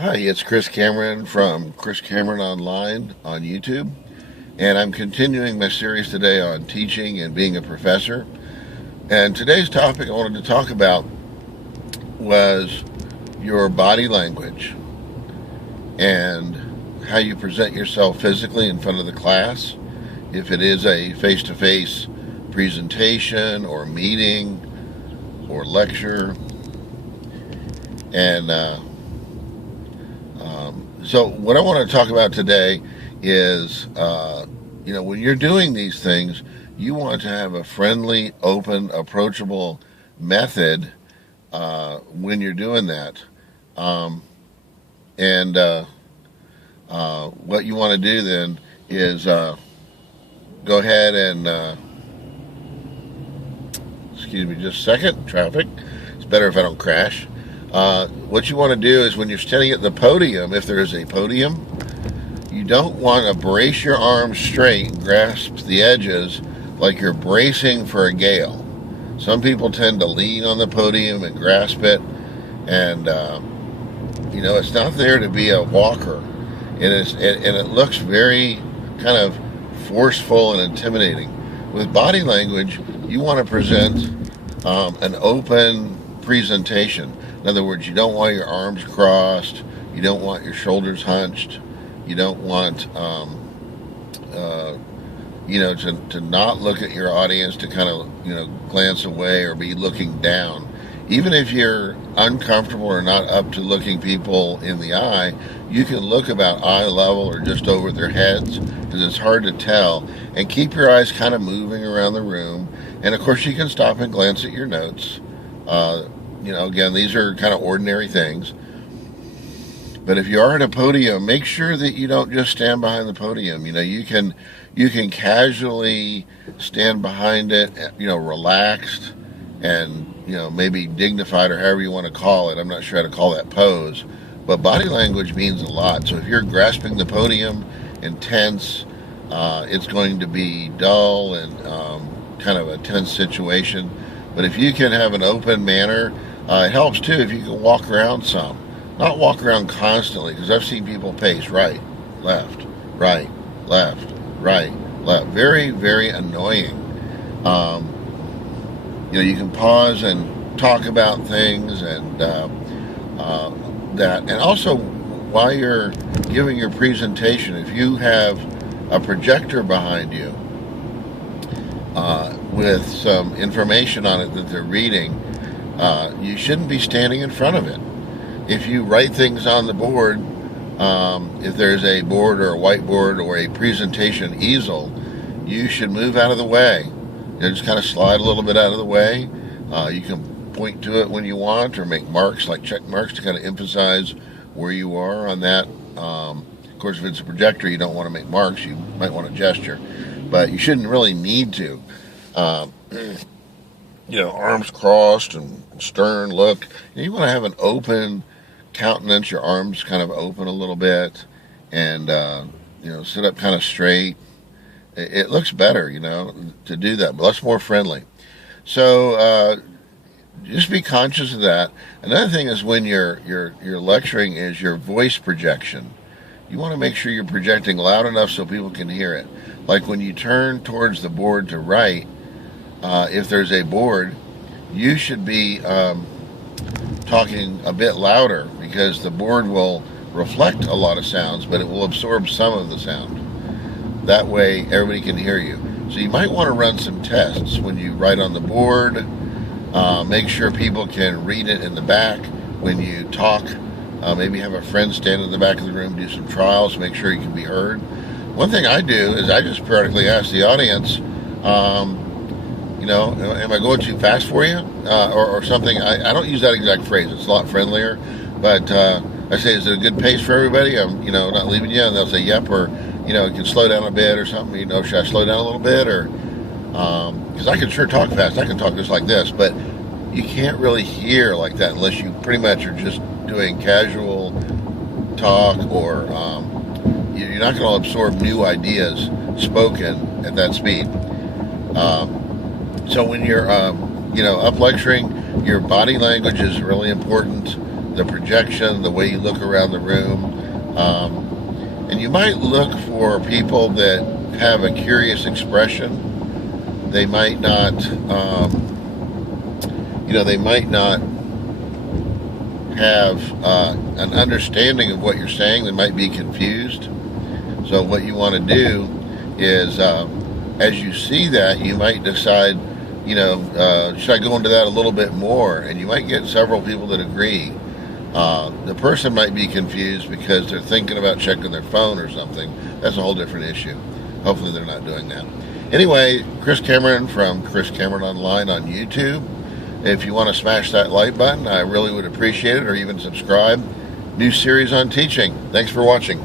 Hi, it's Chris Cameron from Chris Cameron Online on YouTube, and I'm continuing my series today on teaching and being a professor. And today's topic I wanted to talk about was your body language and how you present yourself physically in front of the class, if it is a face-to-face presentation or meeting or lecture. And so what I want to talk about today is, when you're doing these things, you want to have a friendly, open, approachable method when you're doing that. And what you want to do then is go ahead and, excuse me just a second, traffic. It's better if I don't crash. What you want to do is when you're standing at the podium, if there is a podium, you don't want to brace your arms straight and grasp the edges like you're bracing for a gale. Some people tend to lean on the podium and grasp it, and it's not there to be a walker. It looks very kind of forceful and intimidating. With body language, you want to present an open presentation. In other words, you don't want your arms crossed. You don't want your shoulders hunched. You don't want, to not look at your audience, to kind of, glance away or be looking down. Even if you're uncomfortable or not up to looking people in the eye, you can look about eye level or just over their heads, because it's hard to tell. And keep your eyes kind of moving around the room. And of course, you can stop and glance at your notes. Again, these are kind of ordinary things. But if you are at a podium, make sure that you don't just stand behind the podium. You can casually stand behind it, relaxed and, maybe dignified, or however you want to call it. I'm not sure how to call that pose. But body language means a lot. So if you're grasping the podium intense, it's going to be dull and kind of a tense situation. But if you can have an open manner, it helps too if you can walk around some. Not walk around constantly, because I've seen people pace right, left, right, left, right, left. Very, very annoying. You can pause and talk about things and that. And also, while you're giving your presentation, if you have a projector behind you with some information on it that they're reading, you shouldn't be standing in front of it. If you write things on the board, if there's a board or a whiteboard or a presentation easel, you should move out of the way. Just kind of slide a little bit out of the way. You can point to it when you want, or make marks, like check marks, to kind of emphasize where you are on that. Of course, if it's a projector, you don't want to make marks. You might want to gesture, but you shouldn't really need to. Arms crossed and stern look. You want to have an open countenance, your arms kind of open a little bit, and sit up kind of straight. It looks better, to do that, but that's more friendly. So just be conscious of that. Another thing is, when you're lecturing, is your voice projection. You want to make sure you're projecting loud enough so people can hear it. Like when you turn towards the board to write, if there's a board, you should be talking a bit louder, because the board will reflect a lot of sounds, but it will absorb some of the sound. That way everybody can hear you. So you might want to run some tests when you write on the board. Make sure people can read it in the back when you talk. Maybe have a friend stand in the back of the room, do some trials, make sure you can be heard. One thing I do is I just periodically ask the audience, am I going too fast for you? Or something. I don't use that exact phrase. It's a lot friendlier. But I say, is it a good pace for everybody? I'm, not leaving you. And they'll say, yep. Or, you can slow down a bit or something. Should I slow down a little bit? Or, because I can sure talk fast. I can talk just like this. But you can't really hear like that unless you pretty much are just doing casual talk, or you're not going to absorb new ideas spoken at that speed. So when you're, up lecturing, your body language is really important. the projection, the way you look around the room. And you might look for people that have a curious expression. They might not, they might not have an understanding of what you're saying. They might be confused. So what you want to do is, as you see that, you might decide, should I go into that a little bit more? And you might get several people that agree. The person might be confused because they're thinking about checking their phone or something. That's a whole different issue. Hopefully they're not doing that. Anyway, Chris Cameron from Chris Cameron Online on YouTube. If you want to smash that like button, I really would appreciate it, or even subscribe. New series on teaching. Thanks for watching.